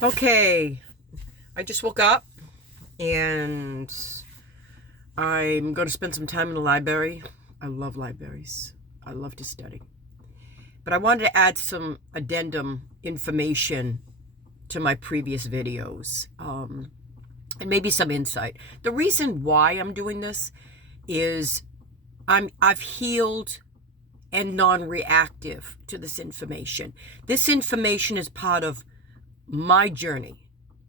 Okay, I just woke up and I'm going to spend some time in the library. I love libraries. I love to study. But I wanted to add some addendum information to my previous videos and maybe some insight. The reason why I'm doing this is I've healed and non-reactive to this information. This information is part of my journey,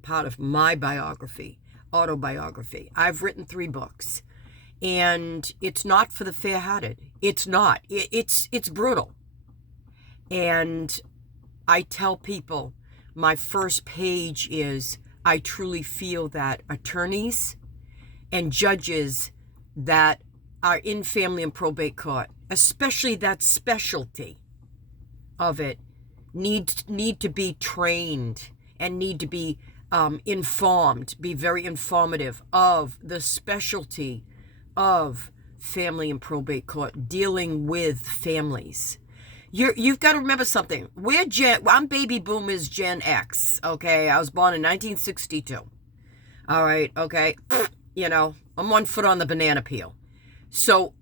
part of my biography, autobiography. I've written 3 books, and it's not for the fair-hearted. It's not. It's brutal. And I tell people my first page is I truly feel that attorneys and judges that are in family and probate court, especially that specialty of it, need to be trained and need to be informed, be very informative of the specialty of family and probate court, dealing with families. You've got to remember something. I'm baby boomers Gen X, okay? I was born in 1962. All right, okay? I'm 1 foot on the banana peel. So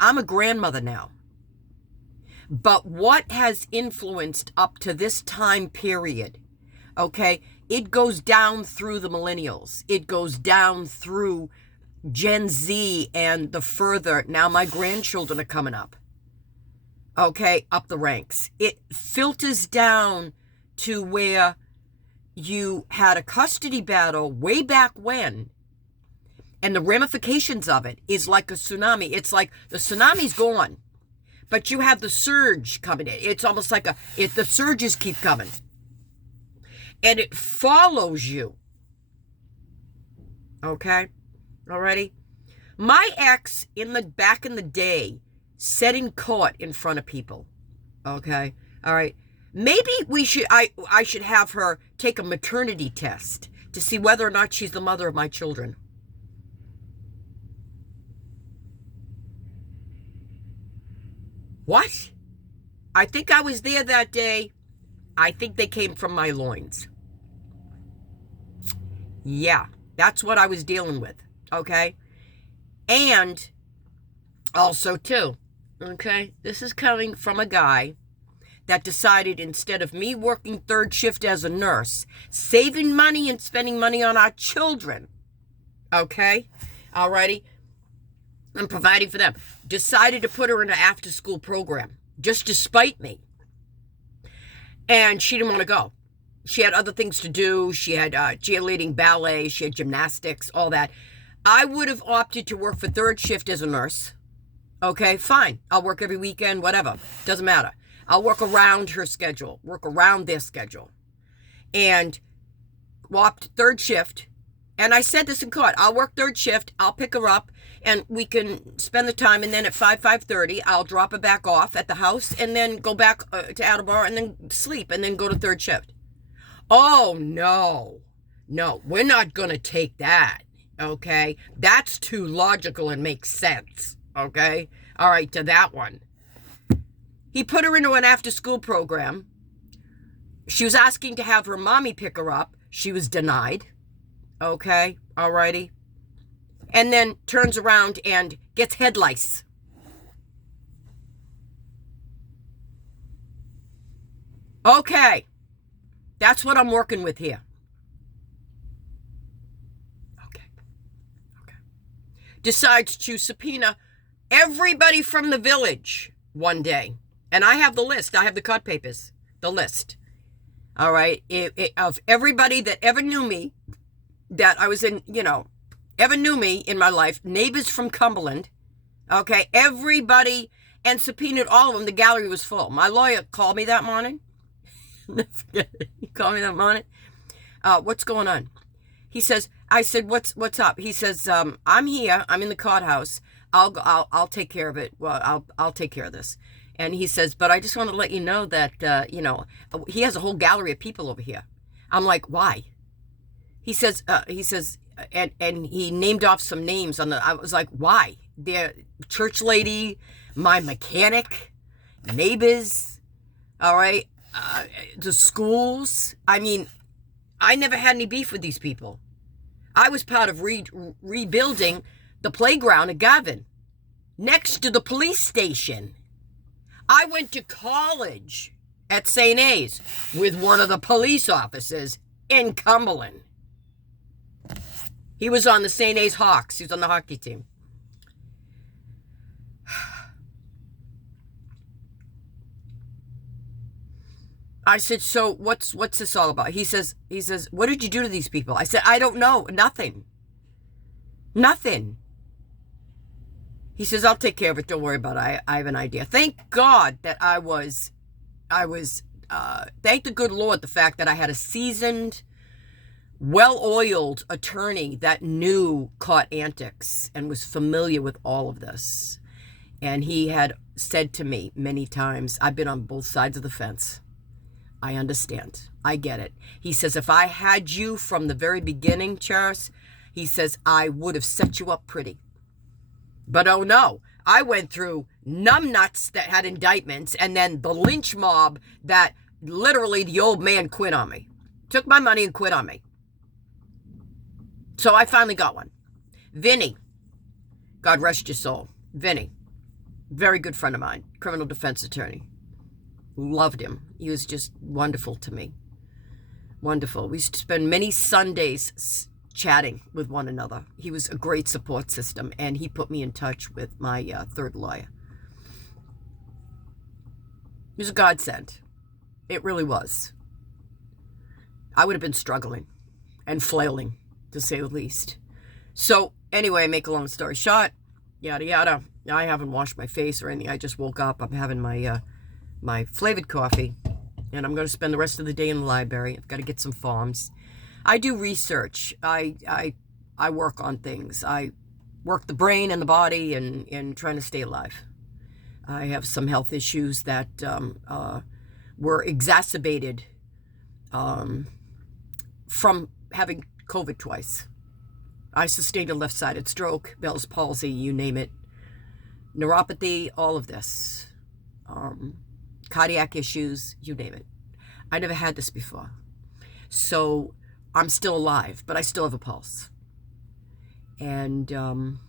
I'm a grandmother now. But what has influenced up to this time period, okay, it goes down through the millennials. It goes down through Gen Z and the further. Now my grandchildren are coming up, okay, up the ranks. It filters down to where you had a custody battle way back when, and the ramifications of it is like a tsunami. It's like the tsunami's gone, but you have the surge coming in. It's almost like the surges keep coming. And it follows you. Okay? Alrighty? My ex, back in the day, sat in court in front of people. Okay? Alright? Maybe I should have her take a maternity test to see whether or not she's the mother of my children. What? I think I was there that day. I think they came from my loins. Yeah, that's what I was dealing with, okay? And also, too, okay, this is coming from a guy that decided, instead of me working 3rd shift as a nurse, saving money and spending money on our children, okay, alrighty, and providing for them, decided to put her in an after-school program, just to spite me. And she didn't want to go. She had other things to do. She had cheerleading, ballet, she had gymnastics, all that. I would have opted to work for 3rd shift as a nurse. Okay, fine. I'll work every weekend, whatever. Doesn't matter. I'll work around her schedule, work around their schedule. And opt 3rd shift. And I said this in court. I'll work 3rd shift. I'll pick her up and we can spend the time. And then at 5:30, I'll drop her back off at the house and then go back to Attleboro and then sleep and then go to 3rd shift. Oh, no, we're not going to take that. Okay. That's too logical and makes sense. Okay. All right. To that one. He put her into an after school program. She was asking to have her mommy pick her up. She was denied. Okay, alrighty. And then turns around and gets head lice. Okay, that's what I'm working with here. Okay. Decides to subpoena everybody from the village one day. And I have the list. I have the court papers. The list. All right, of everybody that ever knew me, that I was in, ever knew me in my life, neighbors from Cumberland, okay, everybody, and subpoenaed all of them. The gallery was full. My lawyer called me that morning. He called me that morning. What's going on? He says, I said, what's up? He says, I'm here. I'm in the courthouse. I'll take care of it. Well, I'll take care of this. And he says, but I just want to let you know that, he has a whole gallery of people over here. I'm like, why? He says, and he named off some names I was like, why? Their church lady, my mechanic, neighbors, all right? the schools. I mean, I never had any beef with these people. I was part of rebuilding the playground at Gavin, next to the police station. I went to college at St. A's with one of the police officers in Cumberland. He was on the St. A's Hawks. He was on the hockey team. I said, so what's this all about? He says, what did you do to these people? I said, I don't know. Nothing. He says, I'll take care of it. Don't worry about it. I have an idea. Thank God that thank the good Lord, the fact that I had a seasoned, well-oiled attorney that caught antics and was familiar with all of this. And he had said to me many times, I've been on both sides of the fence. I understand. I get it. He says, if I had you from the very beginning, Charis, he says, I would have set you up pretty. But oh no, I went through numbnuts that had indictments and then the lynch mob that literally the old man quit on me. Took my money and quit on me. So I finally got one. Vinny, God rest your soul. Vinny, very good friend of mine, criminal defense attorney. Loved him. He was just wonderful to me. Wonderful. We used to spend many Sundays chatting with one another. He was a great support system, and he put me in touch with my third lawyer. He was a godsend. It really was. I would have been struggling and flailing, to say the least. So, anyway, make a long story short, yada yada. I haven't washed my face or anything. I just woke up. I'm having my flavored coffee, and I'm going to spend the rest of the day in the library. I've got to get some forms. I do research. I work on things. I work the brain and the body and trying to stay alive. I have some health issues that were exacerbated from having COVID twice. I sustained a left-sided stroke, Bell's palsy, you name it, neuropathy, all of this. Cardiac issues, you name it. I never had this before. So I'm still alive, but I still have a pulse. And I'm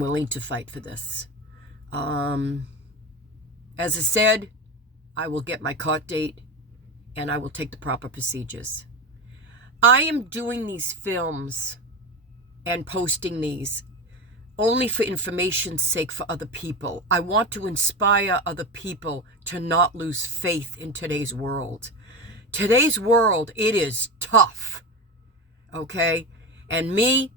willing to fight for this. As I said, I will get my court date and I will take the proper procedures. I am doing these films and posting these only for information's sake for other people. I want to inspire other people to not lose faith in today's world. Today's world, it is tough, okay? And me,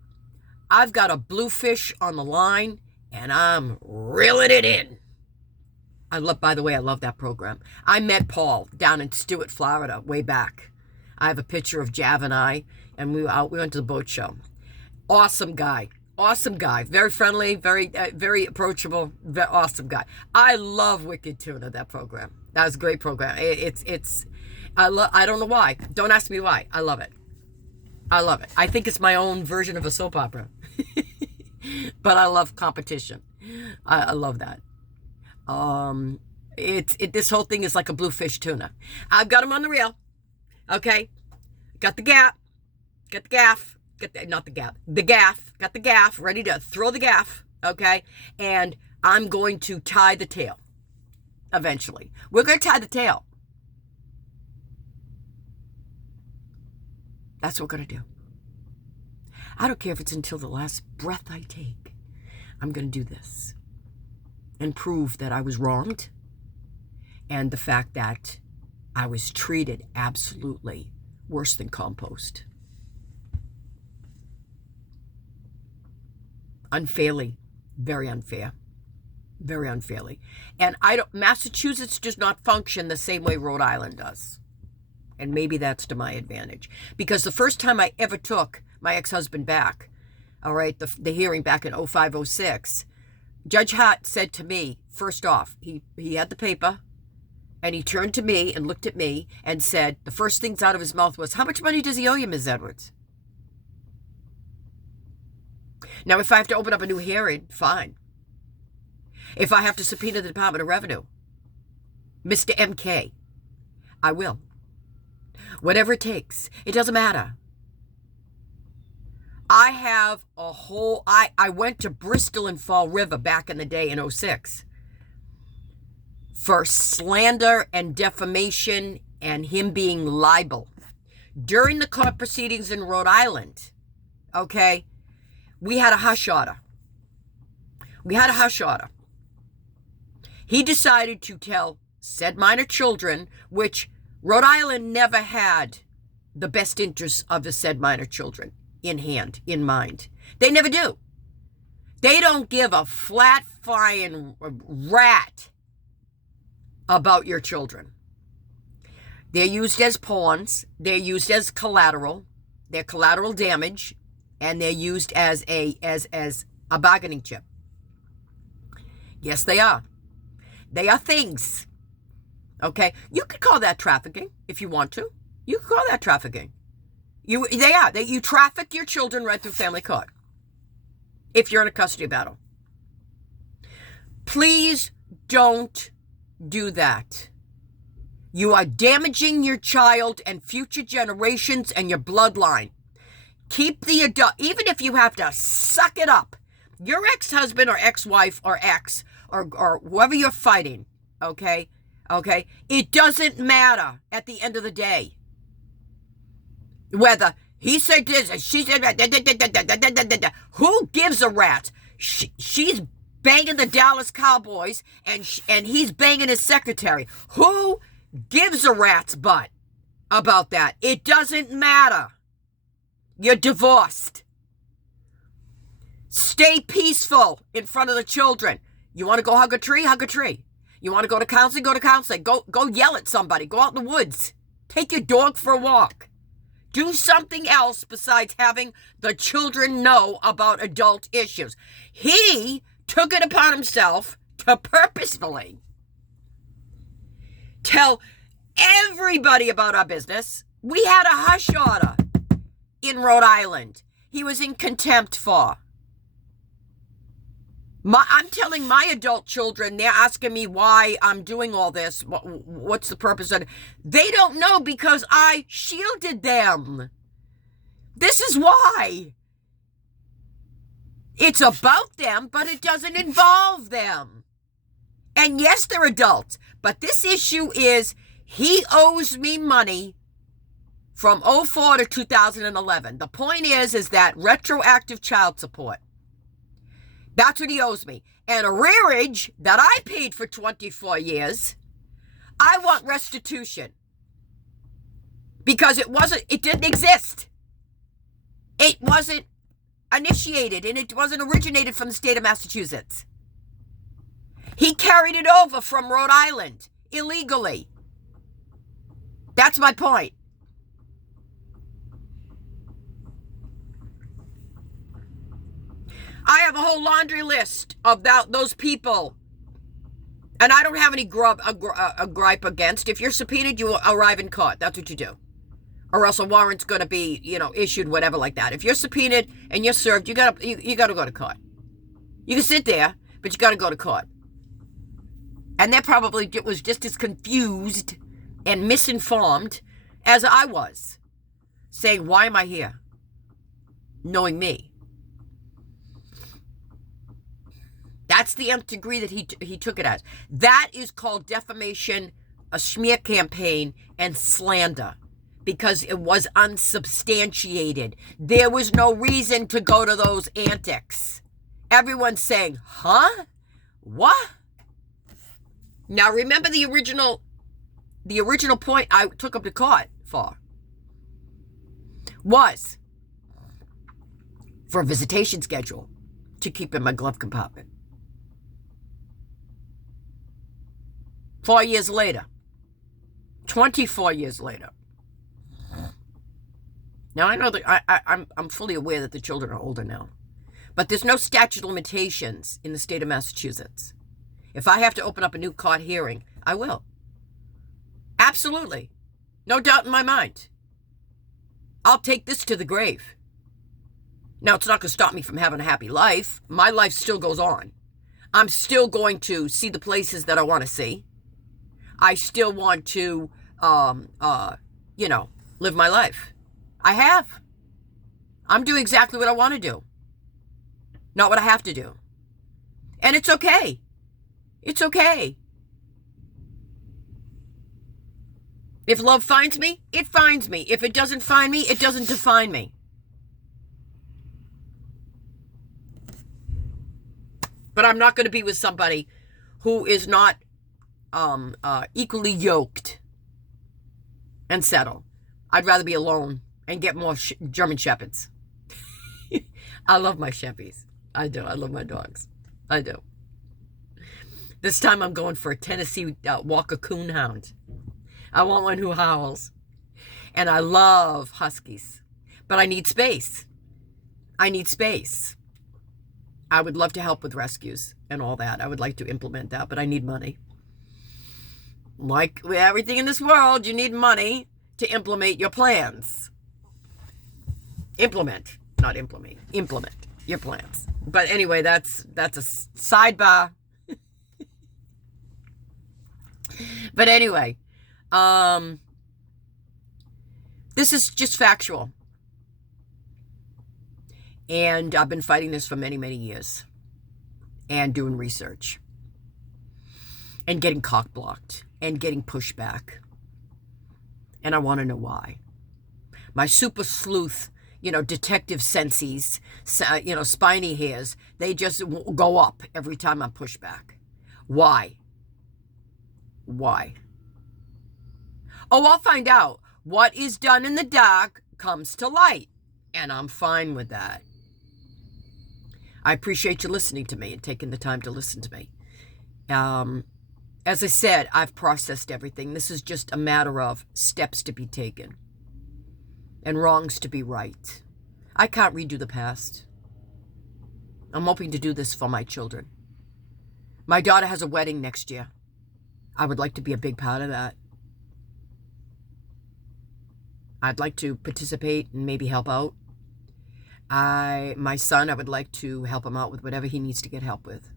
I've got a bluefish on the line, and I'm reeling it in. By the way, I love that program. I met Paul down in Stewart, Florida, way back. I have a picture of Jav and I, and we went to the boat show. Awesome guy. Awesome guy. Very friendly, very approachable, awesome guy. I love Wicked Tuna, that program. That was a great program. I don't know why. Don't ask me why. I love it. I love it. I think it's my own version of a soap opera. But I love competition. I love that. This whole thing is like a bluefish tuna. I've got them on the reel. Okay? Got the gaff. Got the gaff. The gaff. Got the gaff. Ready to throw the gaff. Okay? And I'm going to tie the tail. Eventually. We're going to tie the tail. That's what we're going to do. I don't care if it's until the last breath I take. I'm going to do this. And prove that I was wronged. And the fact that I was treated absolutely worse than compost. Unfairly. Very unfair. Very unfairly. And Massachusetts does not function the same way Rhode Island does. And maybe that's to my advantage. Because the first time I ever took my ex-husband back, all right, the hearing back in 05-06, Judge Hart said to me, first off, he had the paper, and he turned to me and looked at me and said, the first things out of his mouth was, how much money does he owe you, Ms. Edwards? Now, if I have to open up a new hearing, fine. If I have to subpoena the Department of Revenue, Mr. MK, I will. Whatever it takes. It doesn't matter. I have a whole... I went to Bristol and Fall River back in the day in 06 for slander and defamation and him being libel. During the court proceedings in Rhode Island, okay, we had a hush order. He decided to tell said minor children, which Rhode Island never had the best interests of the said minor children in hand, in mind. They never do. They don't give a flat flying rat about your children. They're used as pawns. They're used as collateral. They're collateral damage, and they're used as a bargaining chip. Yes, they are. They are things. Okay, you could call that trafficking if you want to. You could call that trafficking. You traffic your children right through family court if you're in a custody battle. Please don't do that. You are damaging your child and future generations and your bloodline. Keep the adult, even if you have to suck it up. Your ex-husband or ex-wife or ex or whoever you're fighting, okay? Okay? It doesn't matter at the end of the day. Whether he said this and she said that. Who gives a rat? She's banging the Dallas Cowboys and he's banging his secretary. Who gives a rat's butt about that? It doesn't matter. You're divorced. Stay peaceful in front of the children. You want to go hug a tree? Hug a tree. You want to go to counseling? Go to counseling. Go yell at somebody. Go out in the woods. Take your dog for a walk. Do something else besides having the children know about adult issues. He took it upon himself to purposefully tell everybody about our business. We had a hush order in Rhode Island. He was in contempt for. I'm telling my adult children, they're asking me why I'm doing all this. What's the purpose of it? They don't know because I shielded them. This is why. It's about them, but it doesn't involve them. And yes, they're adults, but this issue is he owes me money from 04 to 2011. The point is that retroactive child support. That's what he owes me. And arrearage that I paid for 24 years, I want restitution. Because it didn't exist. It wasn't initiated and it wasn't originated from the state of Massachusetts. He carried it over from Rhode Island illegally. That's my point. I have a whole laundry list of those people. And I don't have any gripe against. If you're subpoenaed, you arrive in court. That's what you do. Or else a warrant's going to be, issued, whatever like that. If you're subpoenaed and you're served, you got to go to court. You can sit there, but you got to go to court. And they probably was just as confused and misinformed as I was. Saying, why am I here? Knowing me. That's the nth degree that he took it as. That is called defamation, a smear campaign, and slander. Because it was unsubstantiated. There was no reason to go to those antics. Everyone's saying, huh? What? Now remember the original point I took him to court for was for a visitation schedule to keep in my glove compartment. 4 years later, 24 years later. Now I know that I'm fully aware that the children are older now, but there's no statute of limitations in the state of Massachusetts. If I have to open up a new court hearing, I will. Absolutely. No doubt in my mind. I'll take this to the grave. Now, it's not going to stop me from having a happy life. My life still goes on. I'm still going to see the places that I want to see. I still want to live my life. I have. I'm doing exactly what I want to do, not what I have to do. And it's okay. It's okay. If love finds me, it finds me. If it doesn't find me, it doesn't define me. But I'm not going to be with somebody who is not equally yoked and settle. I'd rather be alone and get more German Shepherds. I love my Sheppies. I do. I love my dogs. I do. This time I'm going for a Tennessee Walker Coonhound. I want one who howls. And I love Huskies. But I need space. I need space. I would love to help with rescues and all that. I would like to implement that, but I need money. Like everything in this world, you need money to implement your plans. Implement, not implement. Implement your plans. But anyway, that's a sidebar. But anyway, this is just factual. And I've been fighting this for many, many years. And doing research. And getting cock-blocked. And getting pushback. And I want to know why. My super sleuth, detective senses, spiny hairs, they just go up every time I'm pushed back. Why? Why? Oh, I'll find out. What is done in the dark comes to light. And I'm fine with that. I appreciate you listening to me and taking the time to listen to me. As I said, I've processed everything. This is just a matter of steps to be taken and wrongs to be right. I can't redo the past. I'm hoping to do this for my children. My daughter has a wedding next year. I would like to be a big part of that. I'd like to participate and maybe help out. My son, I would like to help him out with whatever he needs to get help with.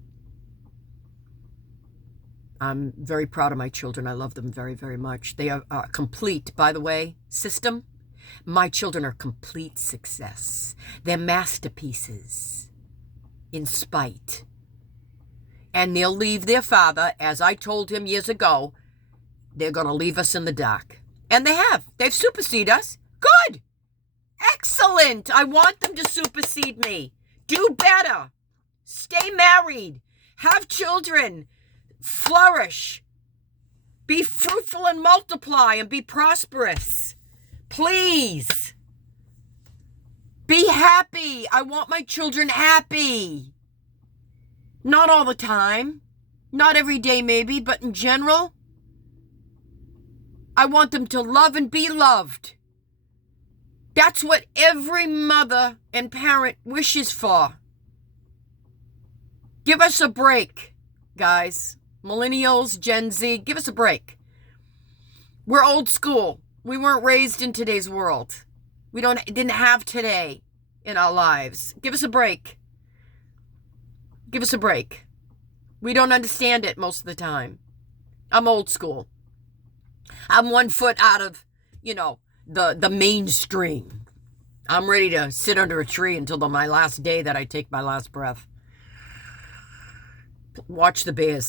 I'm very proud of my children. I love them very, very much. They are complete, by the way, system. My children are complete success. They're masterpieces in spite. And they'll leave their father, as I told him years ago, they're going to leave us in the dark. And they have. They've superseded us. Good. Excellent. I want them to supersede me. Do better. Stay married. Have children. Flourish. Be fruitful and multiply and be prosperous. Please. Be happy. I want my children happy. Not all the time. Not every day maybe, but in general, I want them to love and be loved. That's what every mother and parent wishes for. Give us a break, guys. Millennials, Gen Z, give us a break. We're old school. We weren't raised in today's world. We didn't have today in our lives. Give us a break. Give us a break. We don't understand it most of the time. I'm old school. I'm 1 foot out of, the mainstream. I'm ready to sit under a tree until my last day that I take my last breath. Watch the bears.